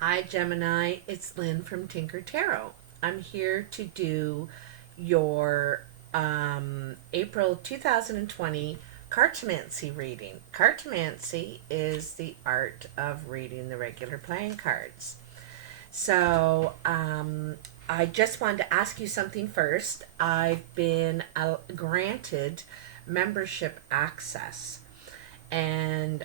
Hi Gemini, it's Lynn from Tinker Tarot. I'm here to do your April 2020 Cartomancy reading. Cartomancy is the art of reading the regular playing cards. So I just wanted to ask you something first. I've been granted membership access, and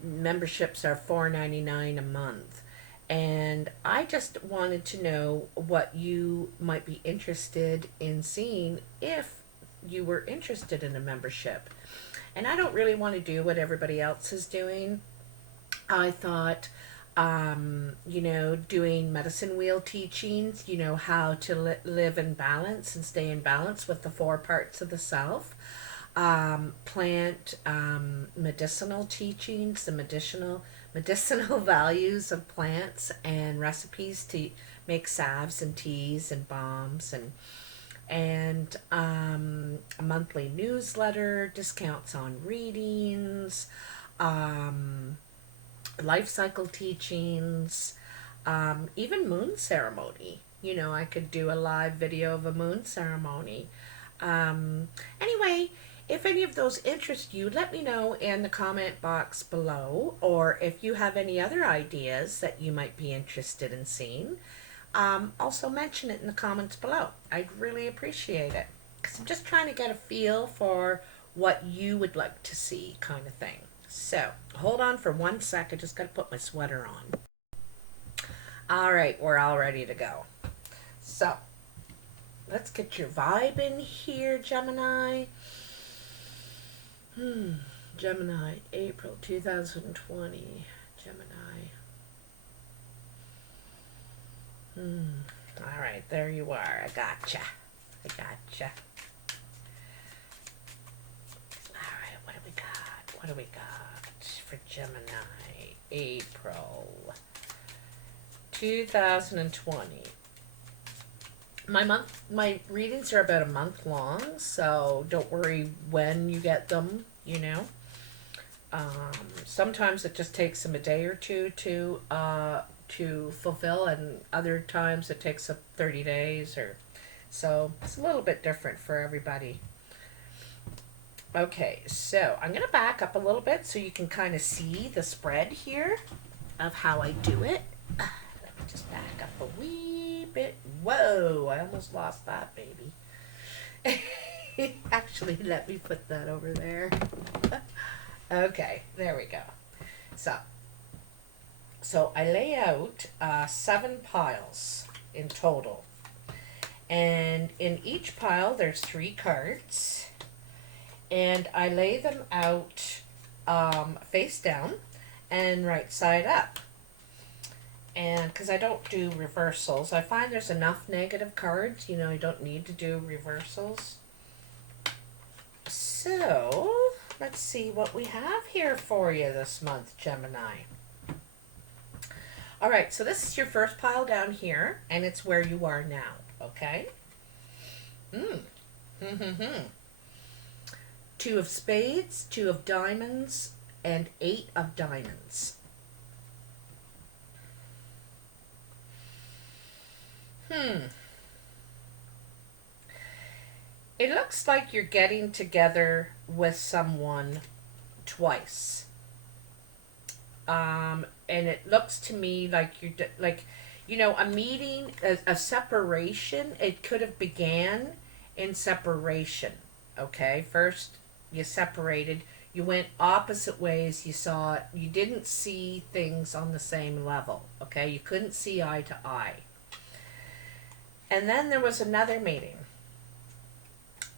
memberships are $4.99 a month. And I just wanted to know what you might be interested in seeing if you were interested in a membership. And I don't really want to do what everybody else is doing. I thought, doing medicine wheel teachings, how to live in balance and stay in balance with the four parts of the self. Plant medicinal teachings, the medicinal values of plants, and recipes to make salves and teas and balms, and a monthly newsletter, discounts on readings, um, life cycle teachings, even moon ceremony. I could do a live video of a moon ceremony. Anyway, if any of those interest you, let me know in the comment box below, or if you have any other ideas that you might be interested in seeing, also mention it in the comments below. I'd really appreciate it, because I'm just trying to get a feel for what you would like to see, kind of thing. So, hold on for 1 sec. I just got to put my sweater on. All right, we're all ready to go. So, let's get your vibe in here, Gemini. Gemini, April 2020. Gemini. All right, there you are. I gotcha. All right, what do we got? What do we got for Gemini, April 2020? My readings are about a month long, so don't worry when you get them. Sometimes it just takes them a day or two to fulfill, and other times it takes up 30 days, or so it's a little bit different for everybody. Okay, so I'm going to back up a little bit so you can kind of see the spread here of how I do it. Let me just back up a wee bit. Whoa, I almost lost that, baby. Actually, let me put that over there. Okay, there we go. So I lay out 7 piles in total. And in each pile, there's 3 cards. And I lay them out face down and right side up. And because I don't do reversals, I find there's enough negative cards. You don't need to do reversals. So, let's see what we have here for you this month, Gemini. All right, so this is your first pile down here, and it's where you are now, okay? 2 of spades, 2 of diamonds, and 8 of diamonds. It looks like you're getting together with someone twice. And it looks to me like you're a meeting, a separation. It could have began in separation. Okay, first you separated, you went opposite ways, you didn't see things on the same level. Okay, you couldn't see eye to eye. And then there was another meeting.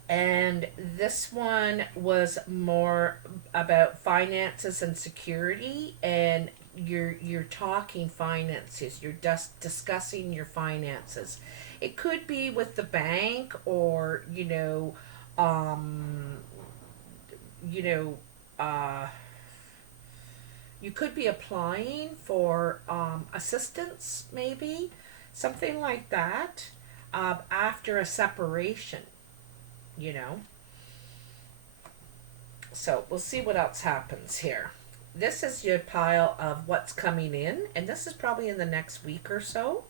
And this one was more about finances and security, and you're talking finances. You're just discussing your finances. It could be with the bank, or you could be applying for assistance, maybe something like that, after a separation. So we'll see what else happens here. this is your pile of what's coming in, and this is probably in the next week or so.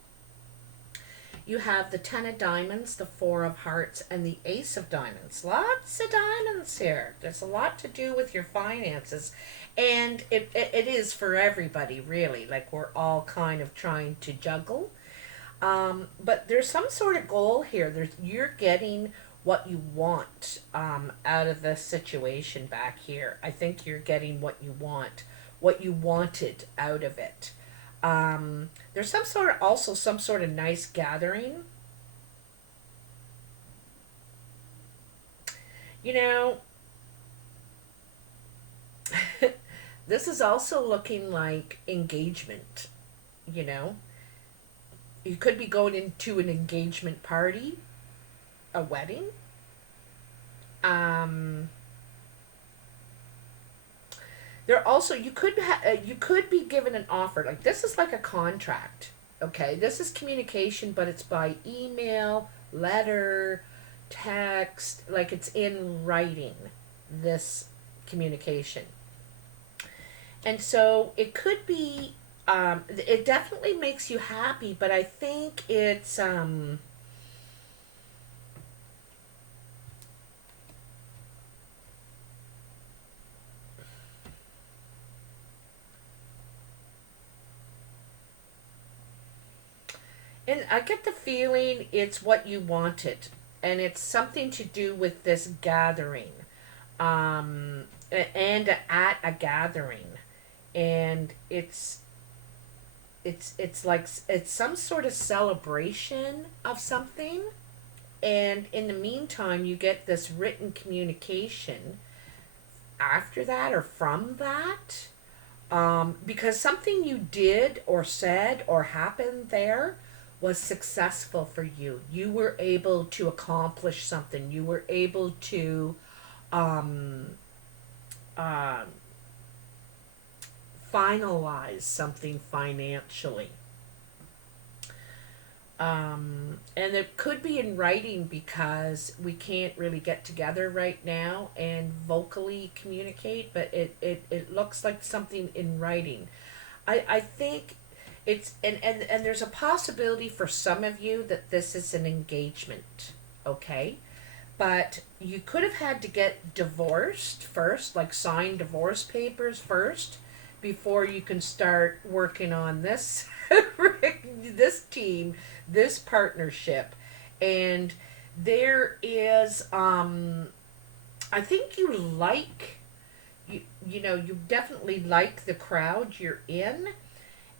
You have the Ten of Diamonds, the Four of Hearts, and the Ace of Diamonds. Lots of diamonds here. There's a lot to do with your finances. And it is for everybody, really. Like, we're all kind of trying to juggle. But there's some sort of goal here. You're getting what you want out of the situation back here. I think you're getting what you want, what you wanted out of it. There's also some sort of nice gathering. You know, this is also looking like engagement. You know, you could be going into an engagement party, a wedding. Um, there also you could be given an offer. Like, this is like a contract. Okay, this is communication, but it's by email, letter, text. Like, it's in writing. This communication, and so it could be. It definitely makes you happy, but I think it's and I get the feeling it's what you wanted, and it's something to do with this gathering, and at a gathering, and it's like it's some sort of celebration of something, and in the meantime, you get this written communication after that or from that, because something you did or said or happened there was successful for you. You were able to accomplish something. You were able to um, uh, finalize something financially. And it could be in writing because we can't really get together right now and vocally communicate, but it looks like something in writing. I think and there's a possibility for some of you that this is an engagement, okay? But you could have had to get divorced first, like sign divorce papers first, before you can start working on this this team, this partnership. And there is I think you definitely like the crowd you're in.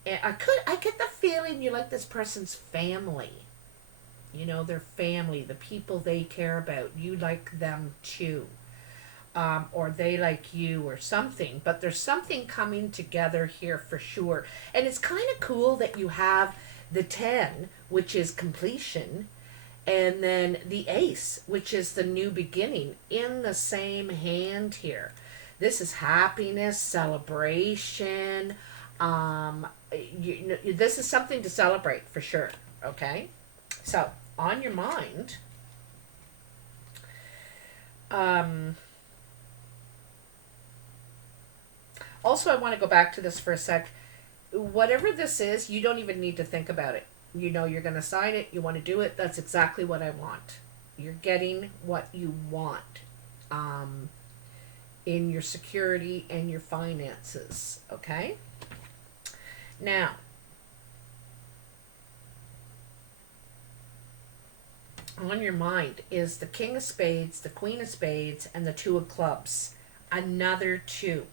And I get the feeling you like this person's family. Their family, the people they care about. You like them too. Or they like you or something. But there's something coming together here for sure. And it's kind of cool that you have the 10, which is completion, and then the ace, which is the new beginning, in the same hand here. This is happiness, celebration. Um, this is something to celebrate for sure. Okay, so on your mind. Um, Also, I want to go back to this for a sec. Whatever this is, you don't even need to think about it. You're going to sign it. You want to do it. That's exactly what I want. You're getting what you want, um, in your security and your finances. Okay? Now, on your mind is the King of Spades, the Queen of Spades, and the Two of Clubs. Another two.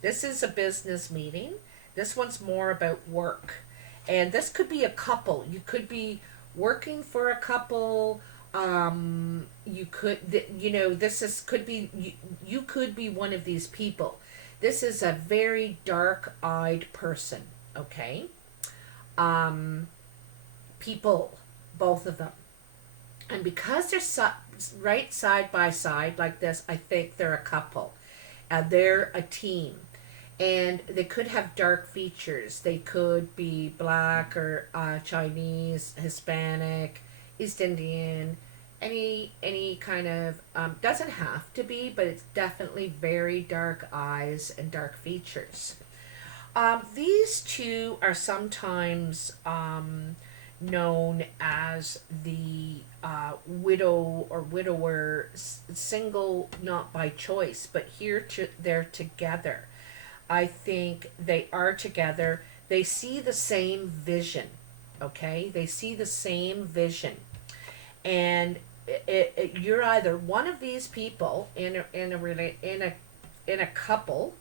This is a business meeting. This one's more about work. And this could be a couple. You could be working for a couple. You could, this is could be you could be one of these people. This is a very dark-eyed person. Okay, people, both of them, and because they're right side by side like this, I think they're a couple. They're a team, and they could have dark features. They could be black or Chinese, Hispanic, East Indian, any kind of doesn't have to be, but it's definitely very dark eyes and dark features. These two are sometimes known as the widow or widower, single not by choice, but they're together. I think they are together. They see the same vision. Okay, they see the same vision, and you're either one of these people in a couple,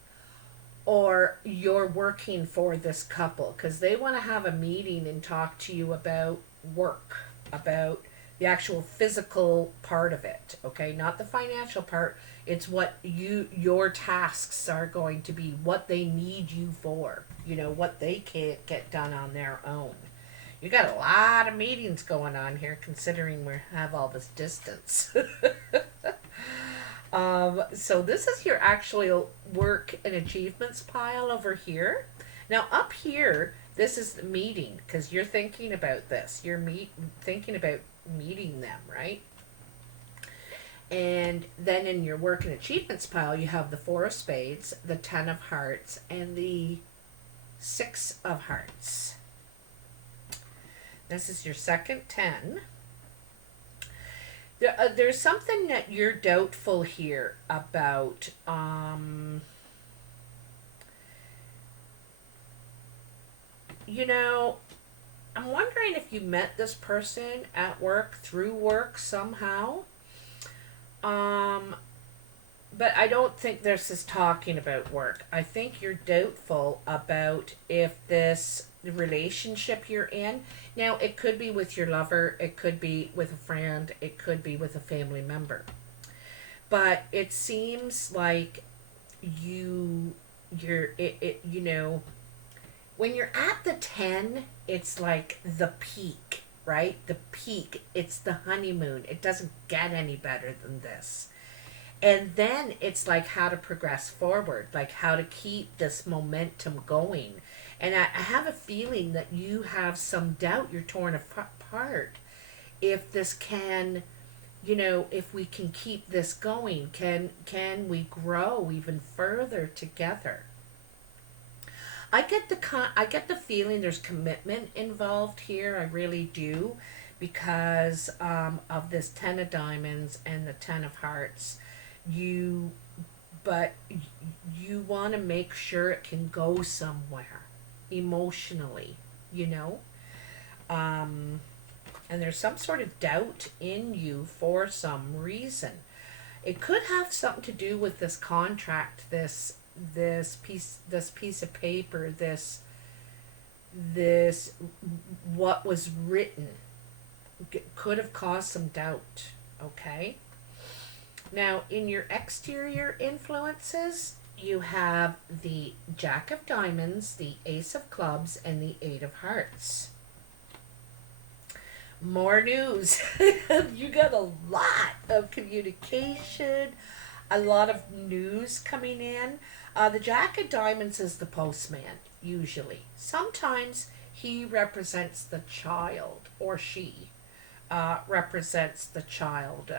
or you're working for this couple because they want to have a meeting and talk to you about work, about the actual physical part of it, okay? Not the financial part. It's what your tasks are going to be, what they need you for, what they can't get done on their own. You got a lot of meetings going on here considering we have all this distance. So this is your actual work and achievements pile over here. Now up here, this is the meeting because you're thinking about this. You're thinking about meeting them, right? And then in your work and achievements pile, you have the Four of Spades, the Ten of Hearts, and the Six of Hearts. This is your second 10. There's something that you're doubtful here about. I'm wondering if you met this person at work, through work somehow. But I don't think this is talking about work. I think you're doubtful about if this relationship you're in. Now, it could be with your lover, it could be with a friend, it could be with a family member. But it seems like you're when you're at the 10, it's like the peak, right? The peak. It's the honeymoon. It doesn't get any better than this. And then it's like how to progress forward, like how to keep this momentum going. And I have a feeling that you have some doubt. You're torn apart. If this can, if we can keep this going, can we grow even further together? I get the feeling there's commitment involved here. I really do, because of this Ten of Diamonds and the Ten of Hearts. You, but you want to make sure it can go somewhere emotionally, and there's some sort of doubt in you for some reason. It could have something to do with this contract, this piece of paper, this what was written could have caused some doubt. Okay. Now, in your exterior influences, you have the Jack of Diamonds, the Ace of Clubs, and the Eight of Hearts. More news. You got a lot of communication, a lot of news coming in. The Jack of Diamonds is the postman, usually. Sometimes he represents the child, or she represents the child.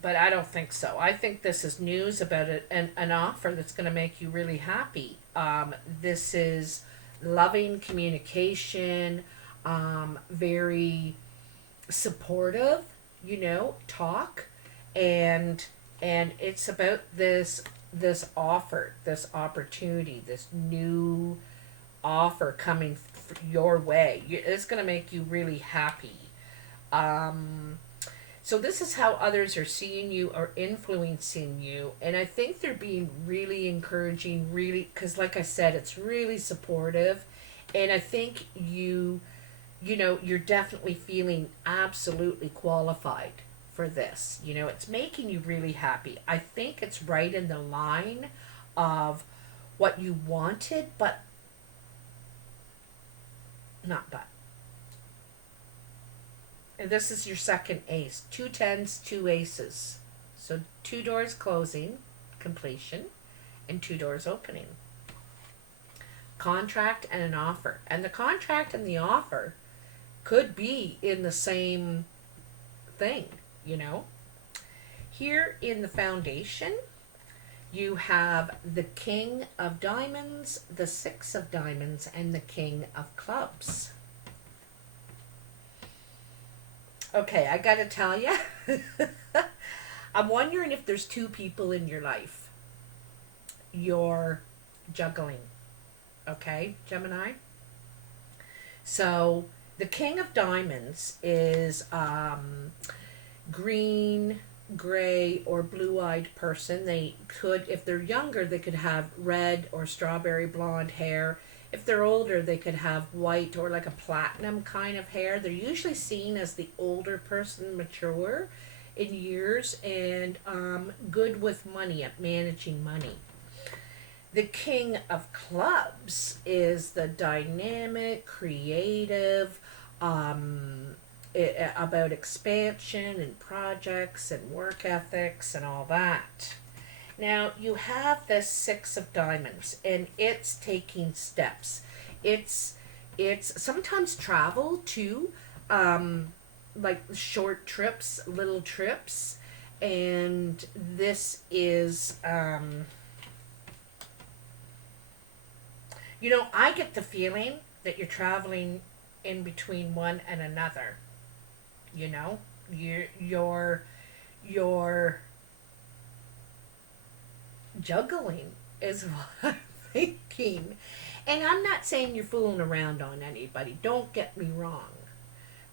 But I don't think so. I think this is news about an offer that's going to make you really happy. This is loving communication, very supportive, talk, and it's about this offer, this opportunity, this new offer coming your way. It's going to make you really happy. So this is how others are seeing you or influencing you. And I think they're being really encouraging, really, because like I said, it's really supportive. And I think you're definitely feeling absolutely qualified for this. It's making you really happy. I think it's right in the line of what you wanted, but not but. And this is your second ace. 2 tens, 2 aces. So 2 doors closing, completion, and 2 doors opening. Contract and an offer. And the contract and the offer could be in the same thing, you know. Here in the foundation, you have the King of Diamonds, the Six of Diamonds, and the King of Clubs. Okay, I gotta tell you, I'm wondering if there's two people in your life. You're juggling, okay, Gemini? So the King of Diamonds is green, gray, or blue-eyed person. They could, if they're younger, they could have red or strawberry blonde hair. If they're older, they could have white or like a platinum kind of hair. They're usually seen as the older person, mature in years, and good with money, at managing money. The King of Clubs is the dynamic, creative, about expansion and projects and work ethics and all that. Now, you have this Six of Diamonds, and it's taking steps. It's it's sometimes travel too, like short trips, little trips, and this is you know, I get the feeling that you're traveling in between one and another. You know, you're juggling is what I'm thinking. And I'm not saying you're fooling around on anybody. Don't get me wrong.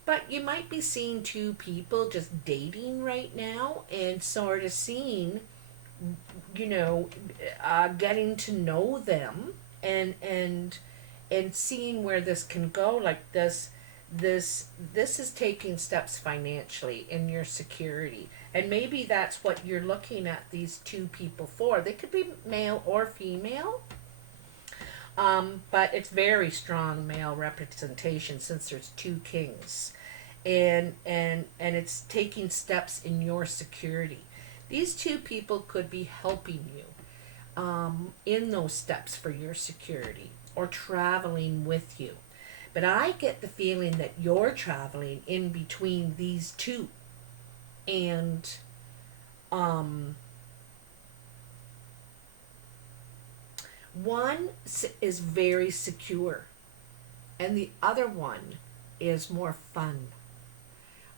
But you might be seeing two people just dating right now and sort of seeing, you know, getting to know them and and seeing where this can go. Like this is taking steps financially in your security, and maybe that's what you're looking at these two people for. They could be male or female, but it's very strong male representation since there's two kings, and it's taking steps in your security. These two people could be helping you in those steps for your security or traveling with you. But I get the feeling that you're traveling in between these two. And one is very secure, and the other one is more fun.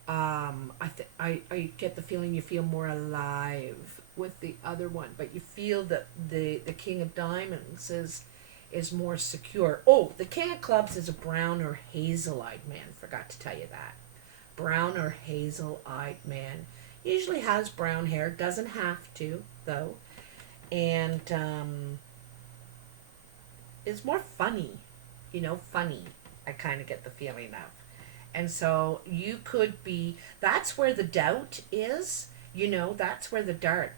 I get the feeling you feel more alive with the other one, but you feel that the King of Diamonds is more secure. Oh, the King of Clubs is a brown or hazel-eyed man. Forgot to tell you that. Brown or hazel-eyed man. Usually has brown hair. Doesn't have to, though. And is more funny. You know, funny. I kind of get the feeling of. And so you could be, that's where the doubt is. You know, that's where the doubt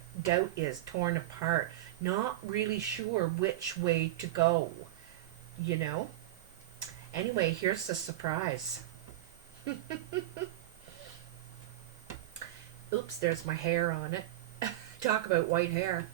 is, torn apart. Not really sure which way to go, you know? Anyway, here's the surprise. Oops, there's my hair on it. Talk about white hair.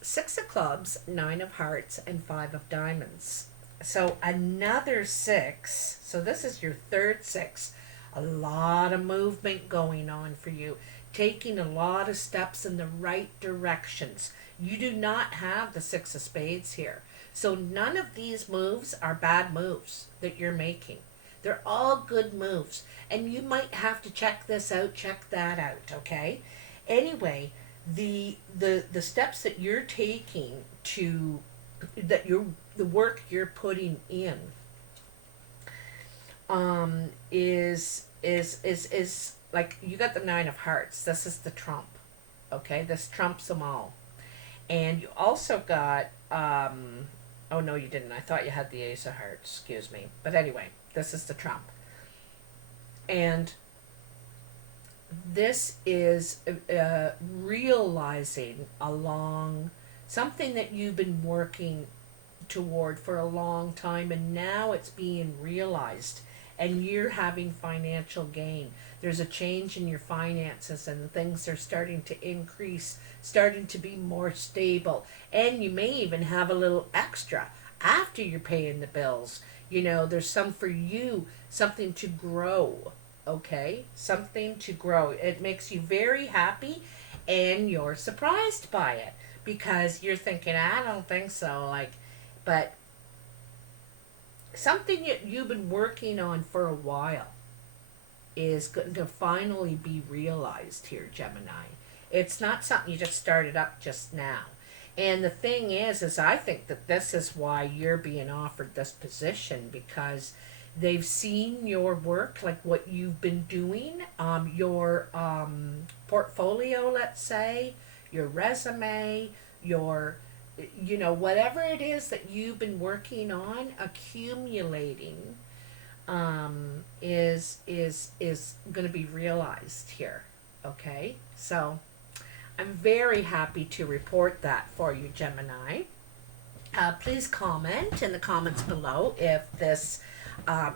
Six of Clubs, Nine of Hearts, and Five of Diamonds. So another six. So this is your third six. A lot of movement going on for you. Taking a lot of steps in the right directions. You do not have the Six of Spades here. So none of these moves are bad moves that you're making. They're all good moves. And you might have to check this out, check that out, okay? Anyway, the steps that you're taking to that you're the work you're putting in is like you got the Nine of Hearts. This is the trump. Okay, this trumps them all. And you also got oh no, you didn't. I thought you had the Ace of Hearts. Excuse me. But anyway, this is the trump. And this is realizing along something that you've been working toward for a long time, and now it's being realized and you're having financial gain. There's a change in your finances and things are starting to increase, starting to be more stable, and you may even have a little extra after you're paying the bills. There's some for you, something to grow. Okay, something to grow. It makes you very happy, and you're surprised by it because you're thinking, I don't think so. But something that you've been working on for a while is going to finally be realized here, Gemini. It's not something you just started up just now. And the thing is I think that this is why you're being offered this position, because they've seen your work, like what you've been doing, your portfolio, let's say, your resume, your, whatever it is that you've been working on, accumulating, is going to be realized here. Okay, so I'm very happy to report that for you, Gemini. Please comment in the comments below if this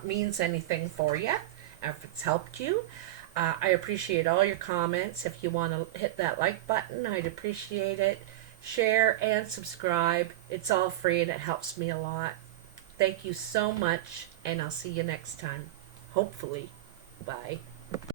means anything for you, if it's helped you. I appreciate all your comments. If you want to hit that like button, I'd appreciate it. Share and subscribe. It's all free and it helps me a lot. Thank you so much, and I'll see you next time. Hopefully. Bye.